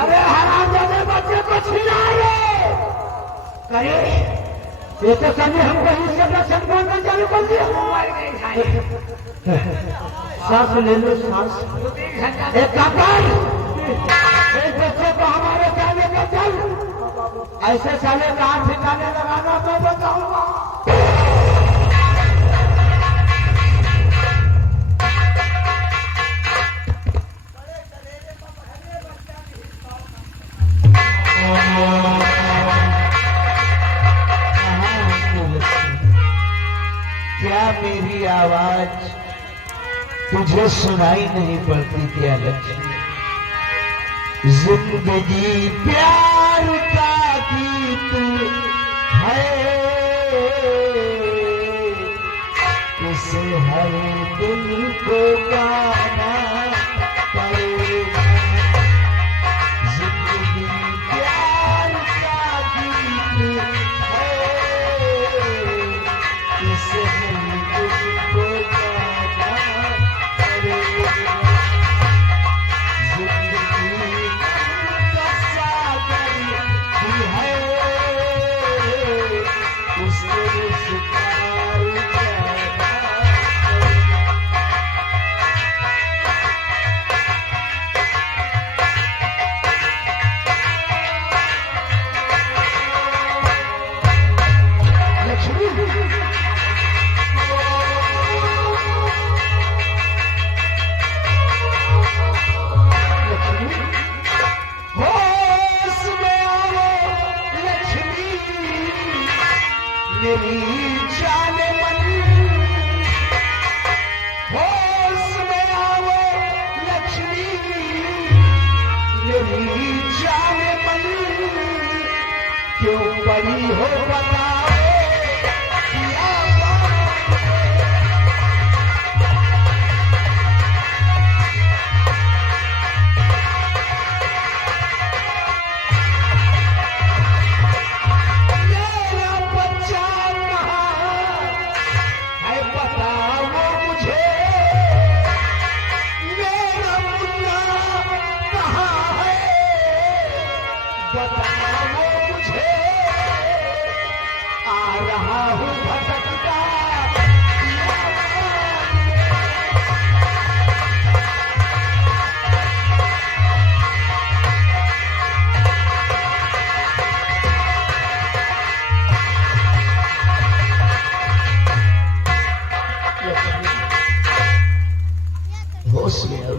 अरे हरामजादे बच्चे को छिला रे करे ये तो सभी हमको इससे लक्षण बोलना चालू कर दिया। सांस ले लो सांस। एक कापर एक बच्चे को हमारे साले का चल ऐसे साले का हाथ ठिकाने लगाना तो बताऊंगा। क्या मेरी आवाज तुझे सुनाई नहीं पड़ती क्या लक्ष्मी? जिंदगी प्यार का गीत है, इसे हर दिल को गाना पड़ेगा। जिंदगी प्यार का गीत है, इसे हर दिल को गाना पड़ेगा। जिंदगी का सागर भी है, उसको सितार जाना मेरी जान मन, होश में आओ लक्ष्मी, मेरी जान मन, क्यों पड़ी हो बताओ क्या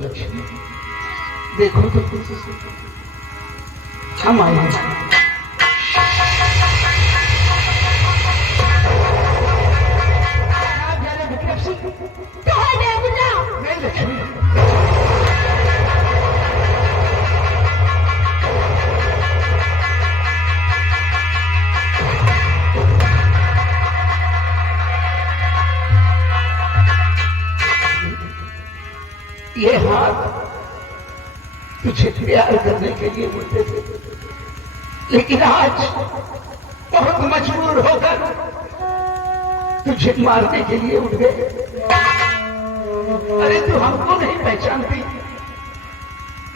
लक्ष्मी? देखो तो हम आए हैं। ये हाथ तुझे प्यार करने के लिए उठे थे, लेकिन आज बहुत मजबूर होकर तुझे मारने के लिए उठ गए। अरे तू हमको नहीं पहचानती,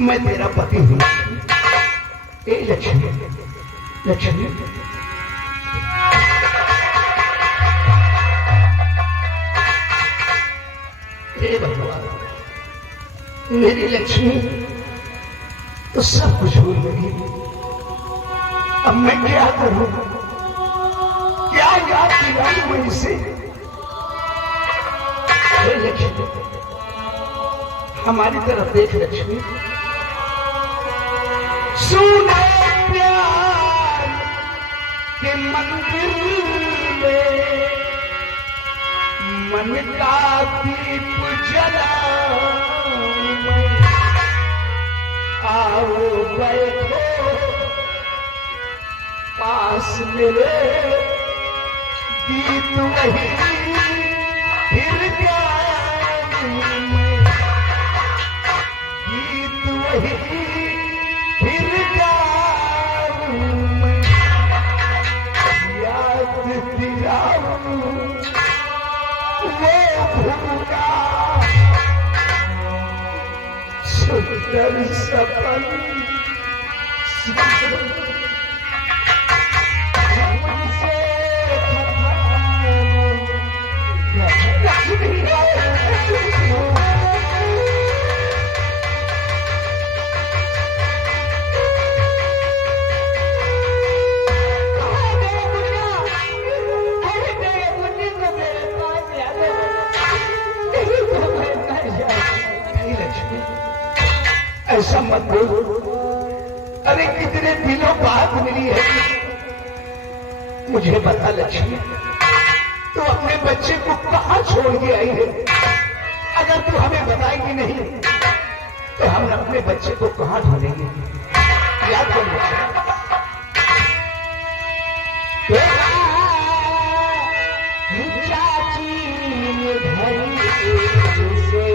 मैं तेरा पति हूं। ए लक्ष्मी, लक्ष्मी हे भगवान, मेरी लक्ष्मी तो सब कुछ भूल गई। अब मैं क्या करूं? क्या याद दिलाऊं मैं इसे? लक्ष्मी हमारी तरफ देख लक्ष्मी। सुना प्यार के मंदिर में मन का दीप जला, आओ बैठो पास मेरे, गीत वही फिर गाऊं, गीत वही फिर गाऊं, याद दिलाऊं वो भूला सुंदर सपन ऐसा मत बोलो। अरे कितने दिनों बाद मिली है मुझे बता लक्ष्मी, तो अपने बच्चे को कहां छोड़ के आई है? अगर तू हमें बताएगी नहीं तो हम अपने बच्चे को कहां ढूंढेंगे? याद कर लक्ष्मी। चाची ने घर से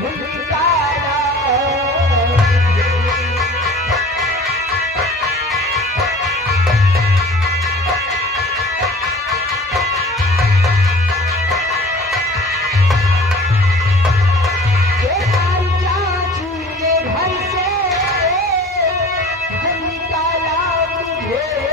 निकाला, चाची ने घर से निकाला मुझे,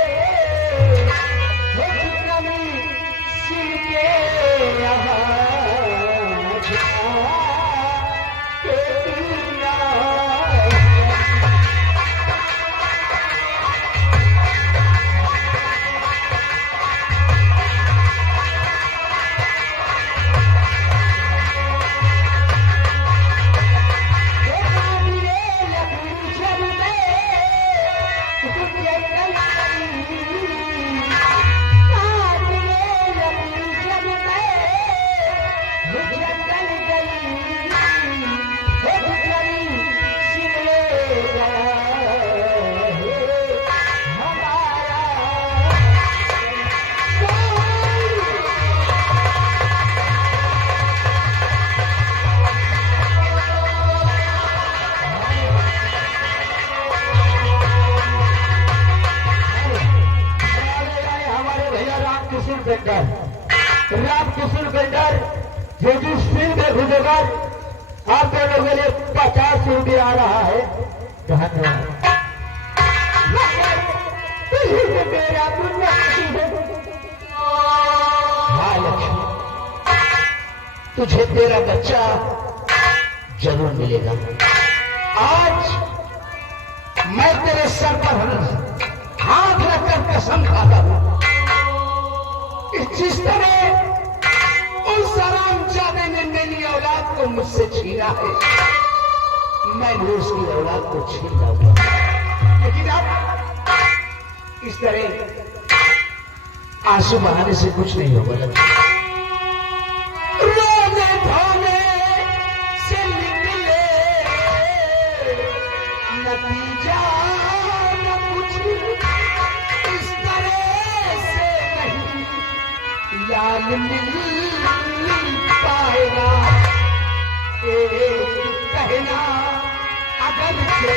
रामकिशोर बेंडर जो भी स्पीड में घुसेगा आप दोनों के लिए 50 रुपये आ रहा है। धन्यवाद। मेरा हाँ लक्ष्मी, तुझे तेरा बच्चा जरूर मिलेगा। आज मैं तेरे सर पर हाथ रखकर कसम खाता हूं, जिस तरह उस हरामजादे ने मेरी औलाद को मुझसे छीना है, मैं भी उसकी औलाद को छीन लाऊंगा। लेकिन अब इस तरह आंसू बहाने से कुछ नहीं होगा। रोने धोने से निकले नतीजा न कुछ इस तरह से नहीं याद मिल पाएगा। एक कहना अगर से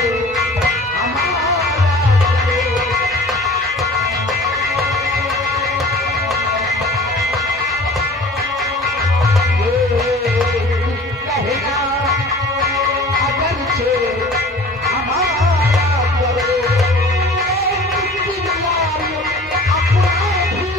हमारा कहना अगर से हमारा करो, अपना भी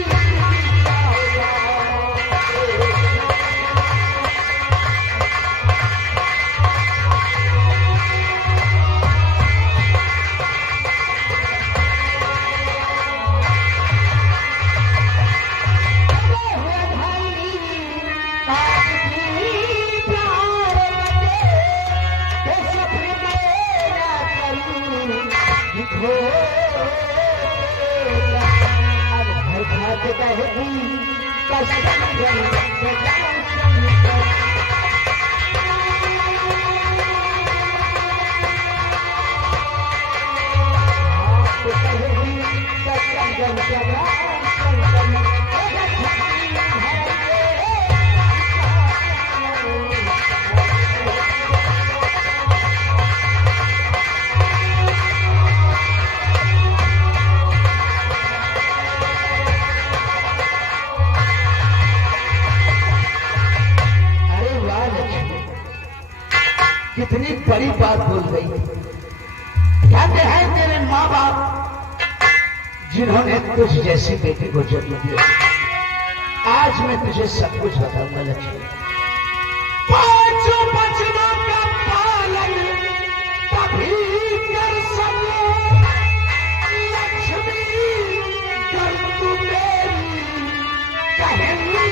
कितनी बड़ी बात बोल गई। कहते हैं तेरे माँ बाप जिन्होंने तुझ जैसी बेटी को जन्म दिया, आज मैं तुझे सब कुछ बताऊंगा लक्ष्मी। पांचों बचनों का पालन तभी कर सको लक्ष्मी, कर तू मेरी कहनी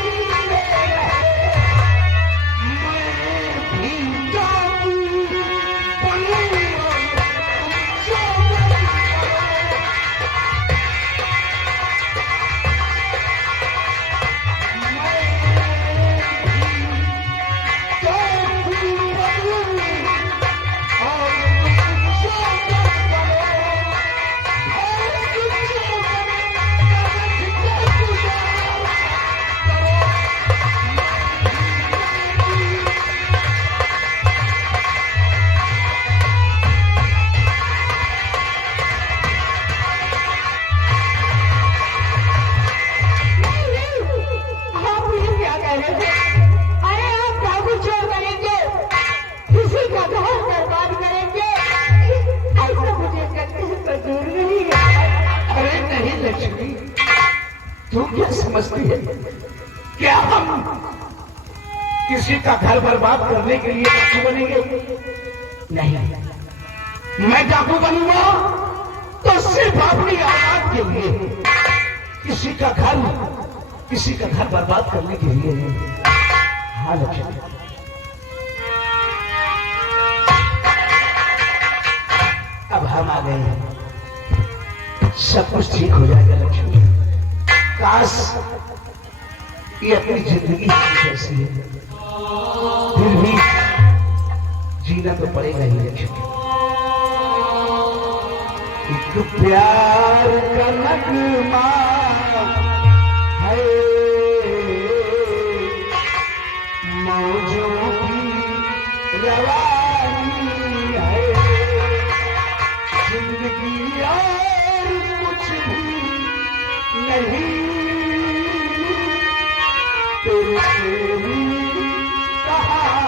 तू क्या समझती है? क्या हम किसी का घर बर्बाद करने के लिए डाकू बनेंगे? नहीं, मैं डाकू बनूंगा तो सिर्फ अपनी औलाद के लिए, किसी का घर बर्बाद करने के लिए नहीं। हाँ लक्ष्मी, अब हम आ गए हैं, सब कुछ ठीक हो जाएगा लक्ष्मी। काश ये अपनी जिंदगी कैसी है, फिर भी जीना तो पड़ेगा ही लक्ष्मी। एक प्यार का नगमा है, मौजों की रवानी है, जिंदगी और कुछ भी नहीं, तेरी कहानी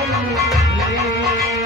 चल